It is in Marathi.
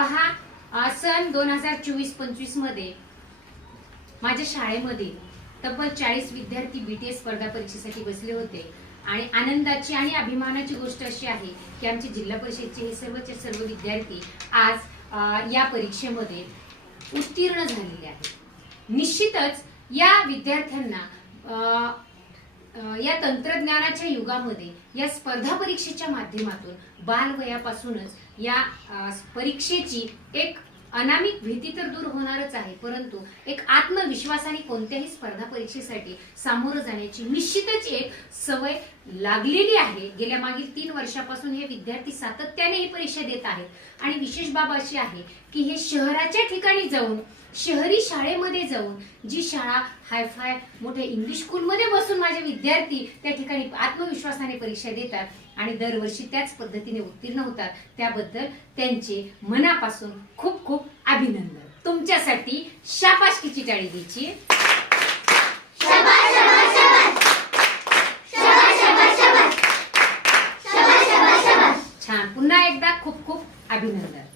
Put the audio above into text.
पहा, सन 2024-25 मध्ये माझ्या शाळेमध्ये तब्बल 40 विद्यार्थी बीटीएस स्पर्धा परीक्षेसाठी बसले होते आणि आनंदाची आणि अभिमानाची गोष्ट अशी आहे की आमचे जिल्हा परिषदचे हे सर्वचे सर्व विद्यार्थी आज या परीक्षेमध्ये उत्तीर्ण झालेले आहेत. निश्चितच या विद्यार्थ्यांना या तंत्रज्ञानाच्या युगामध्ये या स्पर्धा परीक्षेच्या माध्यमातून बालवयापासूनच या परीक्षेची एक अनामिक भीती तर दूर होणारच आहे, परंतु एक आत्मविश्वासाने कोणत्याही स्पर्धा परीक्षेसाठी सामोरं जाण्याची निश्चितच एक सवय लागलेली आहे. गेल्या मागील 3 वर्षापासून हे विद्यार्थी सातत्याने ही परीक्षा देत आहेत आणि विशेष बाब अशी आहे की हे शहराच्या ठिकाणी जाऊन, शहरी शाळेमध्ये जाऊन, जी शाळा हायफाय मोठ्या इंग्लिश स्कूलमध्ये बसून माझे विद्यार्थी त्या ठिकाणी आत्मविश्वासाने परीक्षा देतात आणि दरवर्षी त्याच पद्धतीने उत्तीर्ण होतात, त्याबद्दल त्यांचे मनापासून खूप खूप अभिनंदन. तुमच्यासाठी शाबासकीची टाळी द्यायची. छान, पुन्हा एकदा खूप खूप अभिनंदन.